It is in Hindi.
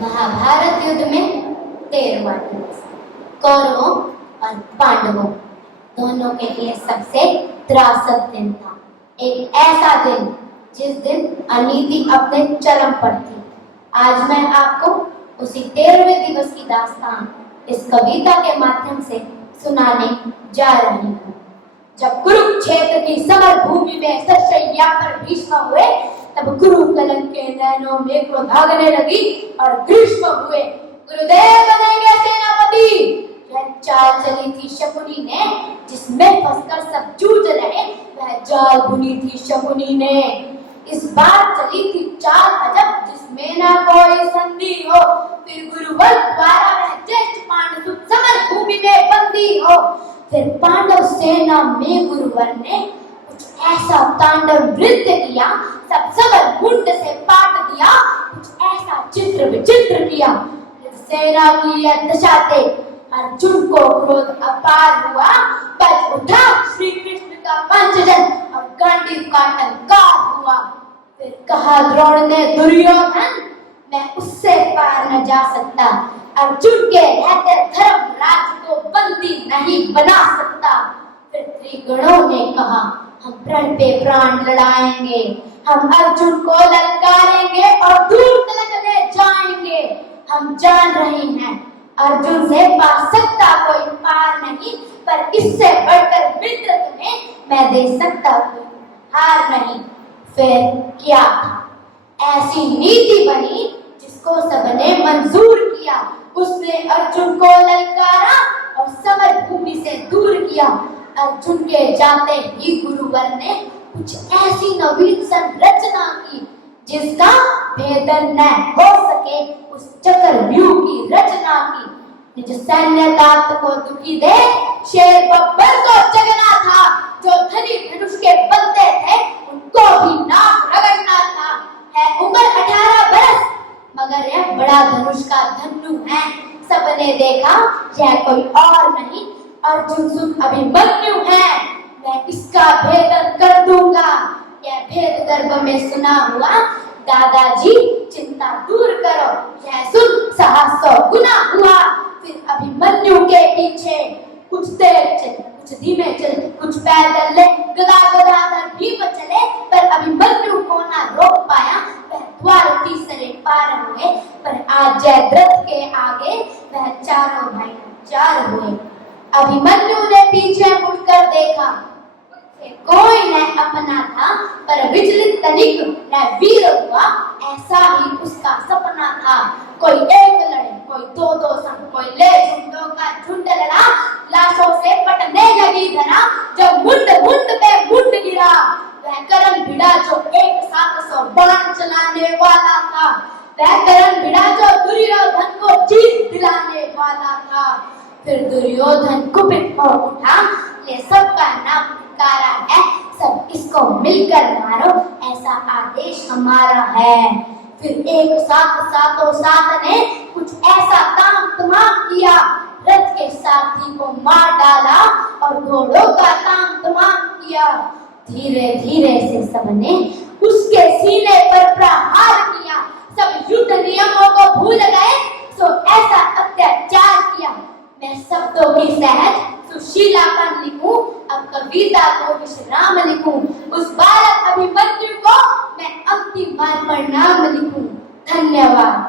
महाभारत युद्ध में 13वां दिवस कौरवों और पांडवों दोनों के लिए सबसे त्रासद दिन था। एक ऐसा दिन जिस दिन अनीति अपने चरम पर थी। आज मैं आपको उसी 13वें दिवस की दास्तान इस कविता के माध्यम से सुनाने जा रही हूँ। जब कुरुक्षेत्र की समर भूमि में शरशय्या पर भीष्म हुए, तब गुरु कलंक के नैनों में क्रोध भागने लगी और ग्रीष्म हुए। गुरुदेव बनेंगे सेनापति, यह चाल चली थी शकुनी ने, जिसमें फंसकर सब जूझ रहे वह जाल बुनी थी शकुनी ने। इस बार चली थी चाल अजब, जिसमें ना कोई संधि हो, फिर गुरुबल द्वारा वह ज्येष्ठ पांडव समर भूमि में बंदी हो। फिर पांडव सेना में गुरुवर ने कुछ ऐसा तांडव नृत्य किया, सब समर मुंड से पाट दिया, कुछ ऐसा चित्र विचित्र किया। सेना की यह दशा देख अर्जुन को क्रोध अपार हुआ, बच उठा श्री कृष्ण का पंचजन और गांडीव का टंकार हुआ। फिर कहा द्रोण ने दुर्योधन, मैं उससे पार न जा सकता, अर्जुन के रहते धर्मराज को बंदी नहीं बना सकता। फिर त्रिगुणों ने कहा हम प्रण पे प्राण लड़ाएंगे, हम अर्जुन को ललकारेंगे और दूर तक ले जाएंगे। हम जान रहे हैं अर्जुन से पा सकता कोई पार नहीं, पर इससे बढ़कर मित्र तुम्हें मैं दे सकता कोई हार नहीं। फिर क्या था? ऐसी नीति बनी जिसको सबने मंजूर किया। उसने अर्जुन को ललकारा और समर भूमि से दूर किया। अर्जुन के जाते ही गुरुवर ने कुछ ऐसी नवीन संरचना की जिसका भेदन न हो सके, उस चक्रव्यूह की रचना की। निज सैन्य ताकत को दुखी दे शेर बब्बर को जगना था, जो धनी धनुष के बलते थे उनको भी नाक रगड़ना था। है उम्र 18 बरस, मगर यह बड़ा धनुष का धन्नु है। सबने देखा यह कोई और नहीं अर्जुन सुत अभिमन्यु है। मैं इसका भेदन कर दूंगा। यह भेद गर्भ में सुना हुआ, दादाजी चिंता दूर करो, यह सुन साहस 100 गुना हुआ। फिर अभिमन्यु के पीछे कुछ तेज चले, कुछ धीमे चले, कुछ पैदल ले, गदाधर भीम चले, पर अभिमन्यु को ना रोक पाया। वह द्वार तीसरे पार हुए, पर आज जयद्रथ के आगे वह चारों भाई 4 हुए। अभिमन्यु ने पीछे मुड़कर देखा, कोई न अपना था, पर विचलित तनिक न वीर हुआ। ऐसा ही उसका सपना था। कोई एक लड़े, कोई दो संग, कोई ले झुंडों का झुंड लड़ा। लाशों से पटने लगी धरा, जब मुंड पे मुंड गिरा। वह करण भिड़ा जो एक साथ 100 बाण चलाने वाला था। वह करण भिड़ा जो दुर्योधन को जीत दिलाने वाला था। फिर दुर्योधन कुपित हो उठा, ये सबका नाम पुकारा है, सब इसको मिलकर मारो, ऐसा आदेश हमारा है। फिर एक साथ सातों सात ने कुछ ऐसा ताम तमाम किया, रथ के सारथी को मार डाला और घोड़ों का ताम तमाम किया। धीरे धीरे से सबने उसके सीने पर प्रहार किया। सब युद्ध नियमों को भूल गए, सो ऐसा अत्याचार किया। मैं शब्दों की सहज सुशीलापन लिखूं, अब कविता को विश्राम लिखूं। उस बालक अभिमन्यु को मैं अंतिम बार प्रणाम लिखूं। धन्यवाद।